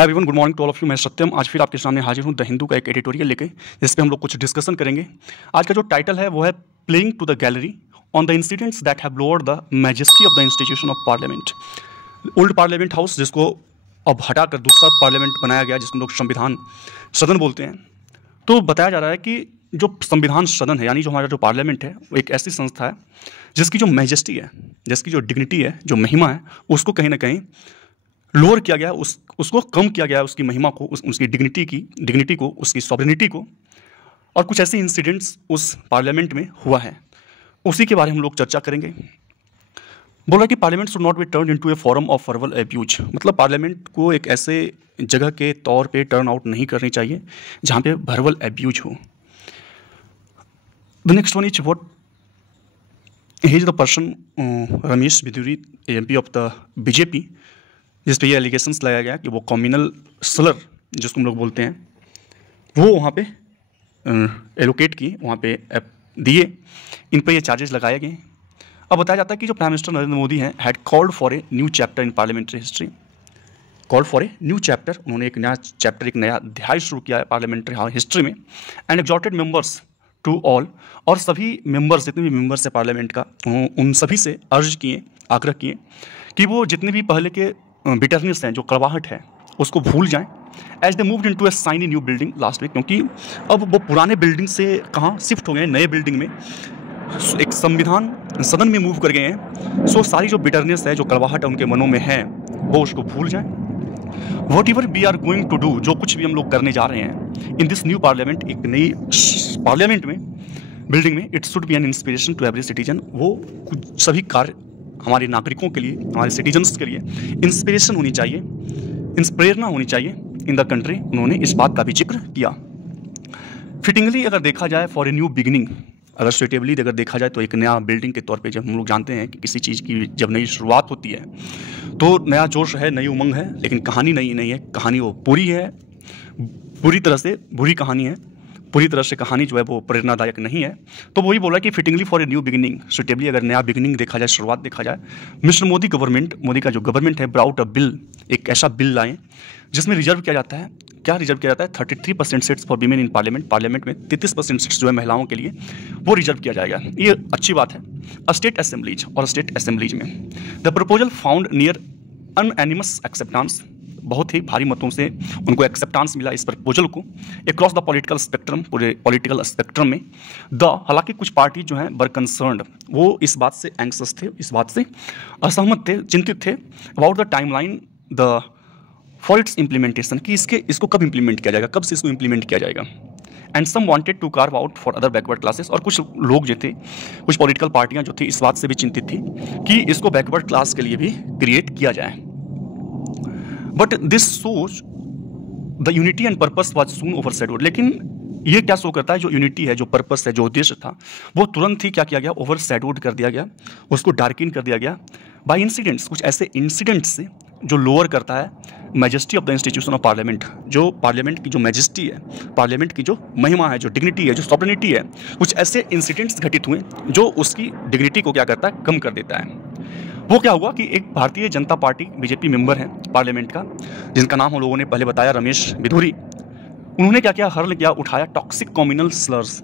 Hi everyone, good morning to all of you. मैं सत्यम आज फिर आपके सामने हाजिर हूँ द हिंदू का एक एडिटोरियल लेके, जिस पे हम लोग कुछ डिस्कशन करेंगे। आज का जो टाइटल है वो है playing to the gallery on the incidents that have lowered the majesty of the institution of parliament. Old parliament house, जिसको अब हटाकर दूसरा पार्लियामेंट बनाया गया, जिसको लोग संविधान सदन बोलते हैं। तो बताया जा रहा है कि जो संविधान सदन है, यानी जो हमारा जो पार्लियामेंट है, वो एक ऐसी संस्था है जिसकी जो मैजेस्टी है, जिसकी जो डिग्निटी है, जो महिमा है, उसको कहीं ना कहीं लोअर किया गया, उसको कम किया गया, उसकी महिमा को, उसकी डिग्निटी को, उसकी सॉवरेनिटी को। और कुछ ऐसे इंसिडेंट्स उस पार्लियामेंट में हुआ है, उसी के बारे में हम लोग चर्चा करेंगे। बोला कि parliament should not be turn into a forum of verbal abuse, मतलब पार्लियामेंट को एक ऐसे जगह के तौर पे टर्न आउट नहीं करनी चाहिए जहाँ पे वर्बल एब्यूज हो। The next one is what he is the person Ramesh Bidhuri, MP of the BJP, जिस पे ये एलिगेशंस लगाया गया कि वो कम्युनल स्लर, जिसको हम लोग बोलते हैं, वो वहाँ पे एलोकेट किए, वहाँ पे दिए, इन पर ये चार्जेस लगाए गए। अब बताया जाता है कि जो प्राइम मिनिस्टर नरेंद्र मोदी हैं had called for a new chapter in parliamentary history. Called for a new chapter, उन्होंने एक नया चैप्टर, एक नया अध्याय शुरू किया है पार्लियामेंट्री हिस्ट्री में। एंड एग्जॉर्टेड मेंबर्स टू ऑल, और सभी मेंबर्स, जितने भी मेंबर्स है पार्लियामेंट का, उन सभी से अर्ज किए, आग्रह किए कि वो जितने भी पहले के बिटरनेस हैं, जो कड़वाहट है, उसको भूल जाएं। As they moved into a shiny new building last week, क्योंकि अब वो पुराने बिल्डिंग से कहाँ शिफ्ट हो गए हैं, नए बिल्डिंग में, एक संविधान सदन में मूव कर गए हैं। सो सारी जो बिटरनेस है, जो कड़वाहट उनके मनों में है, वो उसको भूल जाएं। Whatever we are going to do, जो कुछ भी हम लोग करने जा रहे हैं इन दिस न्यू पार्लियामेंट, एक नई पार्लियामेंट में, बिल्डिंग में, it should be an inspiration to every citizen. वो कुछ सभी कार्य हमारे नागरिकों के लिए, हमारे सिटीजन्स के लिए इंस्पिरेशन होनी चाहिए, प्रेरणा होनी चाहिए इन द कंट्री। उन्होंने इस बात का भी जिक्र किया। फिटिंगली अगर देखा जाए, फॉर ए न्यू बिगिनिंग, अगर सुइटेबली अगर देखा जाए, तो एक नया बिल्डिंग के तौर पे, जब हम लोग जानते हैं कि किसी चीज़ की जब नई शुरुआत होती है तो नया जोश है, नई उमंग है, लेकिन कहानी नई नहीं है, कहानी वो पूरी है, पूरी तरह से बुरी कहानी है, पूरी तरह से कहानी जो है वो प्रेरणादायक नहीं है। तो वही बोला कि fittingly for a new beginning, suitably अगर नया बिगिनिंग देखा जाए, शुरुआत देखा जाए, मिस्टर मोदी गवर्नमेंट, मोदी का जो गवर्नमेंट है, ब्राउट अ बिल, एक ऐसा बिल लाएं जिसमें रिजर्व किया जाता है, क्या रिजर्व किया जाता है, 33% seats for women in parliament. Parliament में 33% सीट्स जो है महिलाओं के लिए, वो रिजर्व किया जाएगा। ये अच्छी बात है। स्टेट असेंबलीज, और स्टेट असेंबलीज में the proposal found near unanimous acceptance, बहुत ही भारी मतों से उनको एक्सेप्टेंस मिला इस प्रपोजल को, अक्रॉस द पॉलिटिकल स्पेक्ट्रम, पूरे पॉलिटिकल स्पेक्ट्रम में। हालांकि कुछ पार्टी जो हैं वर कंसर्न्ड, वो इस बात से एंक्सस थे, इस बात से असहमत थे, चिंतित थे about the timeline the for its implementation, कि इसको कब इम्प्लीमेंट किया जाएगा, कब से इसको इम्प्लीमेंट किया जाएगा। And some wanted to carve out for other backward classes, और कुछ लोग जो थे, कुछ पॉलिटिकल पार्टियां जो थी, इस बात से भी चिंतित थी कि इसको बैकवर्ड क्लास के लिए भी क्रिएट किया जाए। But this shows the unity and purpose was soon overshadowed, लेकिन ये क्या शो करता है, जो यूनिटी है, जो पर्पस है, जो उद्देश्य था, वो तुरंत ही क्या किया गया, ओवरशैडोड कर दिया गया, उसको डार्किन कर दिया गया बाय इंसिडेंट्स, कुछ ऐसे इंसिडेंट्स से जो लोअर करता है majesty of the institution of parliament, जो पार्लियामेंट की जो मैजेस्टी है, पार्लियामेंट की जो महिमा है, जो डिग्निटी है, जो सॉवरेनिटी है, कुछ ऐसे इंसिडेंट्स घटित हुए जो उसकी डिग्निटी को क्या करता है, कम कर देता है। वो क्या हुआ कि एक Bharatiya Janata party BJP member है पार्लियामेंट का, जिनका नाम हम लोगों ने पहले बताया, रमेश बिधूरी, उन्होंने क्या किया, हर्ल किया, उठाया टॉक्सिक कम्युनल स्लर्स,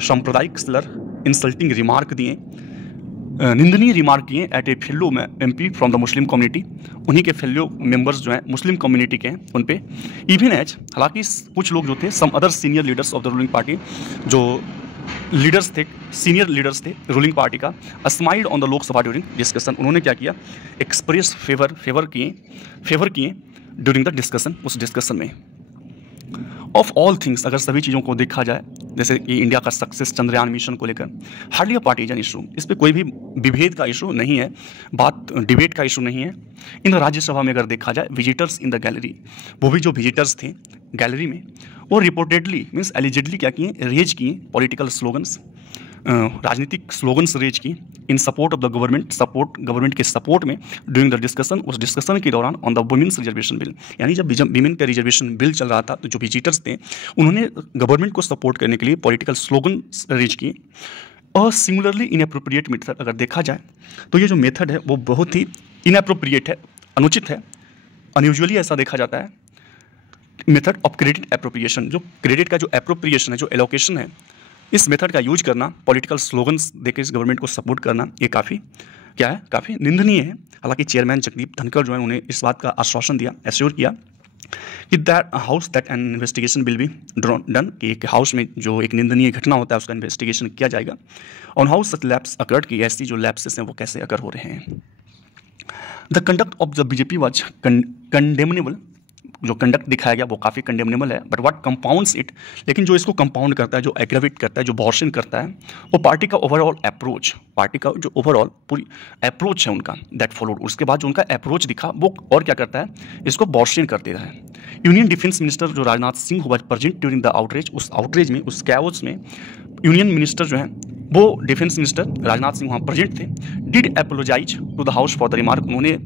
सांप्रदायिक स्लर, इंसल्टिंग रिमार्क दिए, निंदनीय रिमार्क किए एट ए फेलो में MP from the Muslim community. उन्हीं के फेलो मेंबर्स जो हैं मुस्लिम कम्युनिटी के हैं, उन पे इवन एज, हालांकि कुछ लोग जो थे, some other senior leaders of the ruling party, जो लीडर्स थे, सीनियर लीडर्स थे रूलिंग पार्टी का, smiled on the Lok Sabha during discussion, उन्होंने क्या किया, एक्सप्रेस फेवर किए ड्यूरिंग द डिस्कशन, उस डिस्कशन में। ऑफ ऑल थिंग्स, अगर सभी चीज़ों को देखा जाए, जैसे कि इंडिया का सक्सेस चंद्रयान मिशन को लेकर, हार्डली अ पार्टीजन इशू, इस पर कोई भी विभेद का इशू नहीं है, बात डिबेट का इशू नहीं है। इन राज्यसभा में अगर देखा जाए, विजिटर्स इन द गैलरी, वो भी जो विजिटर्स थे गैलरी में, वो रिपोर्टेडली मीन्स एलिजिडली क्या किए, रेज किए पॉलिटिकल स्लोगन्स, राजनीतिक स्लोगन्स रेज की in support of the government, government के सपोर्ट में ड्यूरिंग द डिस्कशन, उस डिस्कशन के दौरान on the women's reservation bill, यानी जब वीमेन का रिजर्वेशन बिल चल रहा था, तो जो विजिटर्स थे उन्होंने गवर्नमेंट को सपोर्ट करने के लिए पॉलिटिकल स्लोगन रेज किए। और सिमिलरली इनएप्रोप्रिएट मेथड अगर देखा जाए, तो ये जो मेथड है वो बहुत ही इनएप्रोप्रिएट है, अनुचित है, अनयूजुअली ऐसा देखा जाता है मेथड ऑफ क्रेडिट एप्रोप्रिएशन, जो क्रेडिट का जो एप्रोप्रिएशन है, जो एलोकेशन है, इस मेथड का यूज करना, पॉलिटिकल स्लोगन्स देकर इस गवर्नमेंट को सपोर्ट करना, ये काफ़ी क्या है, काफ़ी निंदनीय है। हालांकि चेयरमैन जगदीप धनखड़ जो है उन्हें इस बात का आश्वासन दिया, एश्योर किया कि that house that N investigation will be done, कि एक हाउस में जो एक निंदनीय घटना होता है उसका इन्वेस्टिगेशन किया जाएगा। On house such lapse occurred, कि ऐसी जो लैप्सेस हैं वो कैसे अकर हो रहे हैं। The conduct of the BJP was condemnable, जो कंडक्ट दिखाया गया वो काफ़ी कंडेमनेबल है, बट व्हाट कंपाउंड्स इट, लेकिन जो इसको कंपाउंड करता है, जो एग्रेवेट करता है, जो बॉर्शन करता है, वो पार्टी का ओवरऑल अप्रोच, पार्टी का जो ओवरऑल पूरी अप्रोच है उनका, दैट फॉलोड, उसके बाद जो उनका अप्रोच दिखा वो और क्या करता है, इसको बॉर्शन कर देता है। यूनियन डिफेंस मिनिस्टर जो Rajnath Singh was present during the outreach, उस आउटरीच में, उस कैओस में यूनियन मिनिस्टर जो है वो डिफेंस मिनिस्टर राजनाथ सिंह वहाँ प्रेजेंट थे, did apologise to the house for the remark, उन्होंने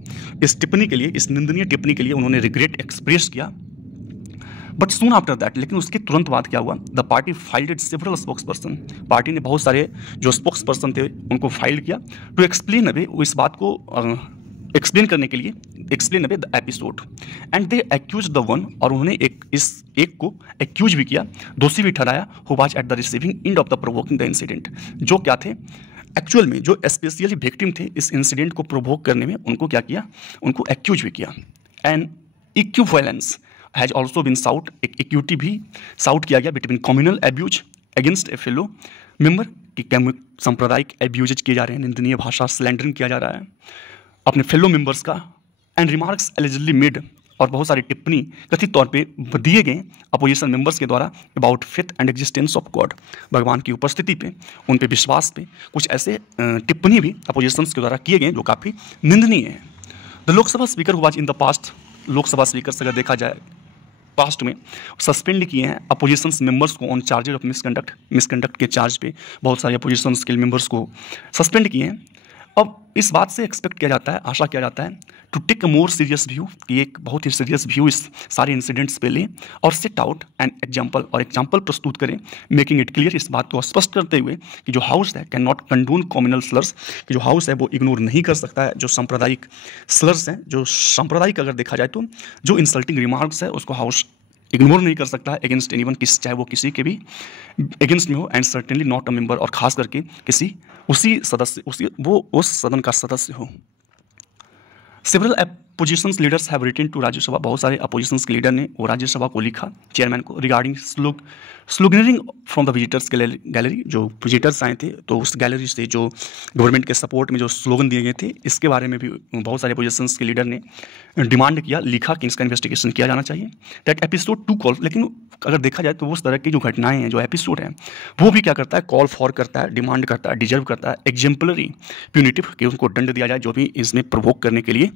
इस टिप्पणी के लिए, इस निंदनीय टिप्पणी के लिए उन्होंने रिग्रेट एक्सप्रेस किया। बट सून आफ्टर दैट, लेकिन उसके तुरंत बाद क्या हुआ, the party filed several spokes person, party ने बहुत सारे जो स्पोक्स पर्सन थे उनको फाइल किया टू एक्सप्लेन अवे, इस बात को एक्सप्लेन करने के लिए, explain away the episode, and they accuse the one, और उन्होंने एक को एक्यूज भी किया, दोषी भी ठहराया, who was at the receiving end of the provoking the incident, जो क्या थे एक्चुअल में, जो स्पेशली विक्टिम थे इस इंसिडेंट को प्रोवोक करने में, उनको क्या किया, उनको एक्यूज भी किया। And equivalence has also been sought, एक इक्विटी भी साउट किया गया between communal abuse against a fellow member, कि सांप्रदायिक एब्यूज किए जा रहे हैं, निंदनीय भाषा स्लैंडरिंग किया जा रहा है अपने फेलो मेंबर्स का, एंड रिमार्क्स एलिजिबली मेड, और बहुत सारी टिप्पणी कथित तौर पे दिए गए अपोजिशन मेंबर्स के द्वारा about faith and existence of God, भगवान की उपस्थिति पे, उन पे विश्वास पे कुछ ऐसे टिप्पणी भी अपोजिशन के द्वारा किए गए जो काफ़ी निंदनीय है। द लोकसभा स्पीकर हुआ in the past, Lok Sabha speaker से अगर देखा जाए पास्ट में, सस्पेंड किए हैं अपोजिशंस मेंबर्स को ऑन चार्जेज ऑफ मिसकंडक्ट के चार्ज पे, बहुत सारे अपोजिशंस के मेंबर्स को सस्पेंड किए हैं। अब इस बात से एक्सपेक्ट किया जाता है, आशा किया जाता है to take a more serious view, कि एक बहुत ही सीरियस व्यू इस सारे इंसिडेंट्स पे लें और सेट आउट एन एग्जाम्पल, और एग्जाम्पल प्रस्तुत करें, मेकिंग इट क्लियर, इस बात को स्पष्ट करते हुए कि जो हाउस है can not condone communal slurs, कि जो हाउस है वो इग्नोर नहीं कर सकता है जो सांप्रदायिक स्लर्स हैं, जो सांप्रदायिक अगर देखा जाए तो जो इंसल्टिंग रिमार्क्स है उसको हाउस इग्नोर नहीं कर सकता है अगेंस्ट एनीवन, चाहे वो किसी के भी अगेंस्ट में हो, and certainly not a member, और खास करके किसी उसी सदस्य, उस सदन का सदस्य हो। Several oppositions leaders have written to Rajya Sabha, बहुत सारे अपोजिशंस के लीडर ने वो राज्यसभा को लिखा, चेयरमैन को, regarding sloganeering from the visitors gallery, जो विजिटर्स आए थे तो उस गैलरी से जो गवर्नमेंट के सपोर्ट में जो स्लोगन दिए गए थे, इसके बारे में भी बहुत सारे अपोजिशंस के लीडर ने डिमांड किया, लिखा कि इसका इन्वेस्टिगेशन किया जाना चाहिए। दैट एपिसोड 2 कॉल, लेकिन अगर देखा जाए तो उस तरह की जो घटनाएं हैं, जो एपिसोड हैं, वो भी क्या करता है, कॉल फॉर करता है, डिमांड करता है, डिजर्व करता है एग्जाम्पलरी प्यूनिटिव, कि उनको दंड दिया जाए जो भी इसमें प्रोवोक करने के लिए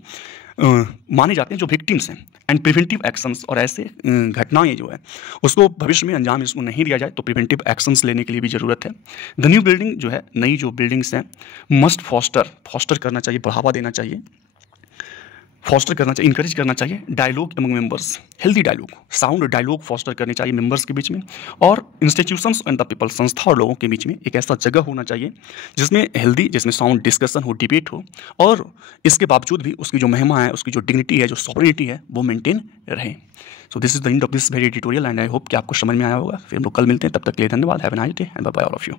माने जाते हैं जो विक्टिम्स हैं, एंड प्रिवेंटिव एक्शंस, और ऐसे घटनाएं जो है उसको भविष्य में अंजाम इसको नहीं दिया जाए तो प्रिवेंटिव एक्शंस लेने के लिए भी ज़रूरत है। द न्यू बिल्डिंग जो है, नई जो बिल्डिंग्स हैं, मस्ट फॉस्टर करना चाहिए, बढ़ावा देना चाहिए, फॉस्टर करना चाहिए, इंकरेज करना चाहिए dialogue among members, healthy dialogue, sound dialogue foster करनी चाहिए मेंबर्स के बीच में, और इंस्टीट्यूशंस एंड द पीपल, संस्था और लोगों के बीच में एक ऐसा जगह होना चाहिए जिसमें हेल्दी, जिसमें साउंड डिस्कशन हो, डिबेट हो, और इसके बावजूद भी उसकी जो महिमा है, उसकी जो डिग्निटी है, जो सॉवरेनिटी है, वो मेंटेन रहे। So this is the end of this very editorial, and I hope कि आपको समझ में आया होगा। फिर हम लोग कल मिलते हैं, तब तक के लिए धन्यवाद। Have a nice day and bye bye all of you.